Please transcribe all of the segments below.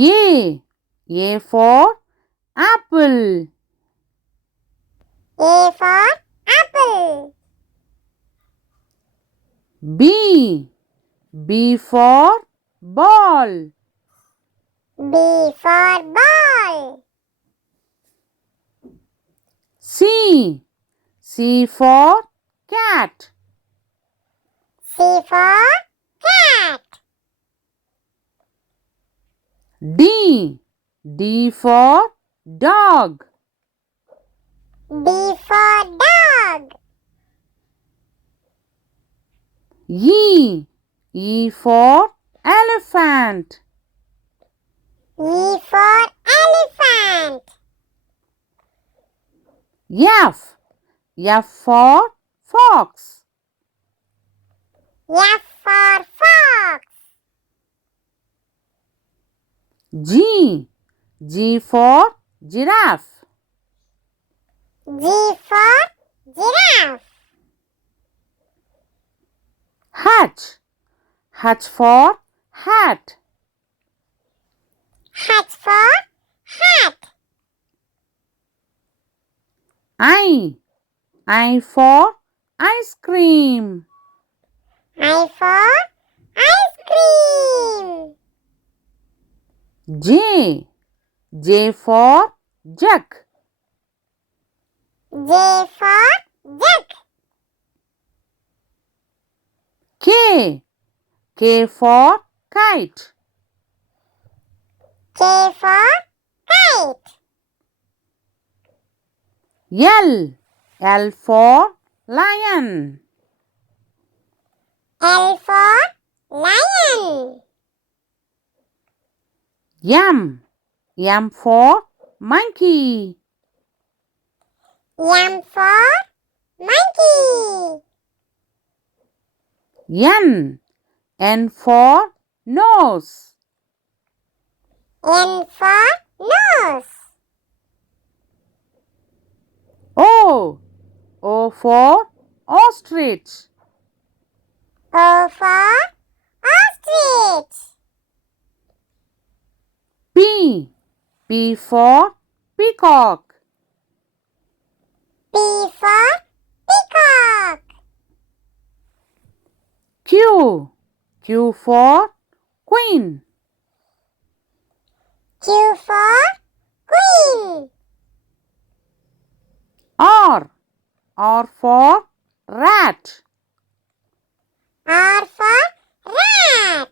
A for apple. A for apple. B for ball. B for ball. C for cat. C for cat. D for dog. D for dog. E for elephant. E for elephant. F for fox. F for fox. G for giraffe. G for giraffe. H for hat. H for hat. I for ice cream. I for ice cream. J for duck. J for duck. K for kite. K for kite. L for lion. L for lion. M for monkey. M for monkey. N for nose. N for nose. O for ostrich. O for ostrich. P for peacock. P for peacock. Q for queen. Q for queen. R for rat. R for rat.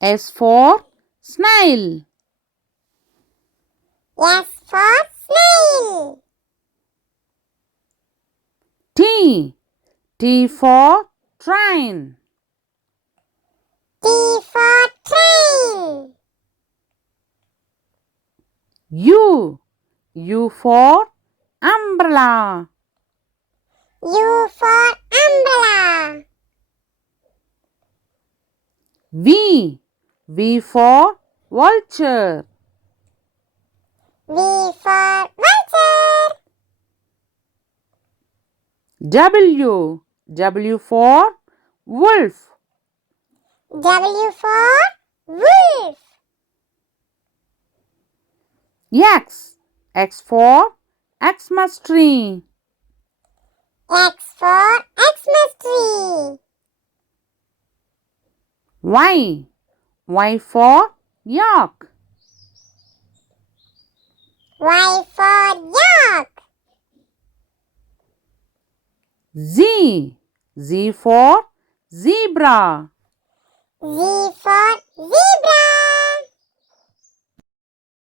S for snail. S for snail. T for train. T for train. U for umbrella. U for umbrella. V for vulture. V for vulture. W for wolf. W for wolf. X for Xmas tree. X for Xmas tree. Y for yak. Y for yak. Z for zebra. Z for zebra.